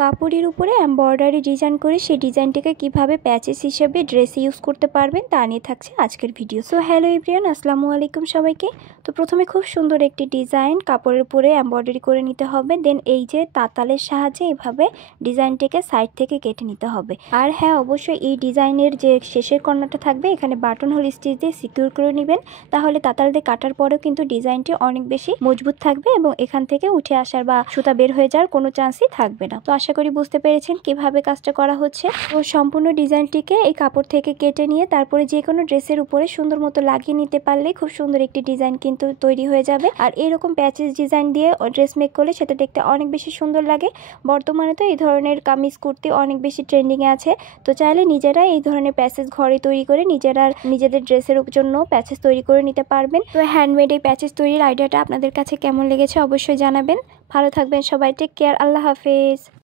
কাপড়ের উপরে embroidery design করে সেই ডিজাইনটাকে কিভাবে প্যাচেস হিসেবে ড্রেসে ইউজ করতে পারবেন তা নিয়ে থাকছে আজকের ভিডিও। সো হ্যালো এভরিওয়ান, আসসালামু আলাইকুম সবাইকে। তো প্রথমে খুব সুন্দর একটি ডিজাইন কাপড়ের উপরে এমব্রয়ডারি করে নিতে হবে। দেন এই যে তাতালের সাহায্যে এভাবে ডিজাইনটাকে সাইড থেকে কেটে নিতে হবে। আর হ্যাঁ, অবশ্যই এই ডিজাইনের যে শেষের কর্নারটা থাকবে এখানে বাটন হোল স্টিচ দিয়ে সিকিউর করে নেবেন, তাহলে তাতাল দিয়ে কাটার পরেও কিন্তু ডিজাইনটি অনেক বেশি মজবুত থাকবে এবং এখান থেকে উঠে আসার বা সুতা বের হয়ে যাওয়ার কোনো চান্সই থাকবে না। তো আশা করি বুঝতে পেরেছেন কিভাবে কাজটা করা হচ্ছে। তো সম্পূর্ণ ডিজাইনটিকে এই কাপড় থেকে কেটে নিয়ে তারপরে যে কোনো ড্রেসের উপরে সুন্দর মতো লাগিয়ে নিতে পারলে খুব সুন্দর একটি ডিজাইন কিন্তু তৈরি হয়ে যাবে। আর এরকম প্যাচেস ডিজাইন দিয়ে ড্রেস মেক করলে সেটা দেখতে অনেক বেশি সুন্দর লাগে। বর্তমানে তো এই ধরনের কামিজ কুর্তি অনেক বেশি ট্রেন্ডিংয়ে আছে। তো চাইলে নিজেরা এই ধরনের প্যাচেস ঘরে তৈরি করে নিজেদের ড্রেসের জন্য প্যাচেস তৈরি করে নিতে পারবেন। তো হ্যান্ডমেড এই প্যাচেস তৈরির আইডিয়াটা আপনাদের কাছে কেমন লেগেছে অবশ্যই জানাবেন। ভালো থাকবেন সবাই, টেক কেয়ার, আল্লাহ হাফেজ।